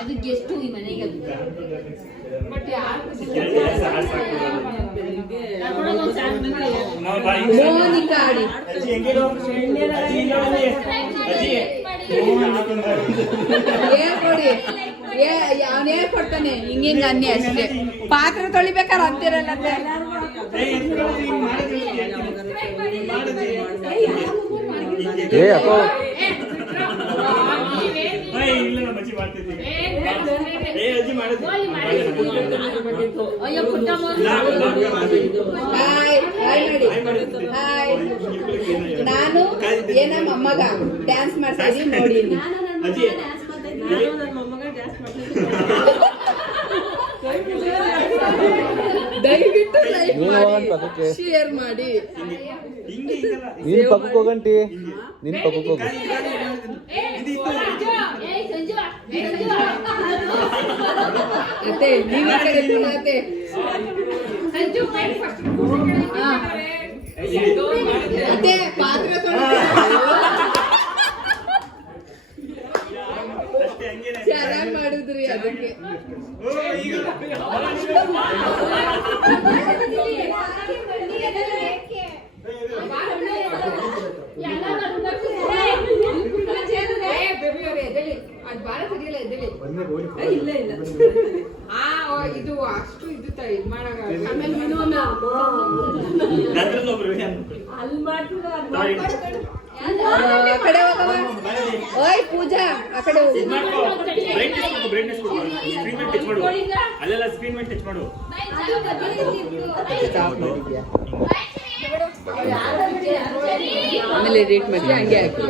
ಅದು ಗೆಸ್ಟ್ ಈ ಮನೆಗೆ ಬಟ್ ಮೋನಿಕಾ ಆಡಿ ಹೇಳ್ಕೊಡಿ ಅವನೇ ಕೊಡ್ತಾನೆ ಹಿಂಗಿಂಗ ಅನ್ನಿ ಅಷ್ಟೇ ಪಾತ್ರೆ ತೊಳಿಬೇಕಾರೆ ಅಂತಿರಲ್ಲ ನಾನು ಏನಮ್ಮ ಅಮ್ಮಗ ಡ್ಯಾನ್ಸ್ ಮಾಡ್ತಾ ಇದೀನಿ ನೋಡಿ ದಯವಿಟ್ಟು ಶೇರ್ ಮಾಡಿ ನೀನ್ ಪಕ್ಕಕ್ಕೆ ಹೋಗಂಟಿ ನಿನ್ ಪಕ್ಕಕ್ಕೆ ಹೋಗು ಅತ್ತೆ ನೀವ್ ಈ ಕಡೆ ಅತ್ತೆ ಅತ್ತೆ ಪಾತ್ರ ಚೆನ್ನಾಗಿ ಮಾಡಿದ್ರಿ ಅದಕ್ಕೆ ಇದು ಅಷ್ಟು ಇದು ಕಡೆ ಹೋಗವ ಓಯ್ ಪೂಜಾ ಆ ಕಡೆ ಆಮೇಲೆ ಎಡಿಟ್ ಮಾಡಿ ಹಂಗೆ ಹಾಕಿ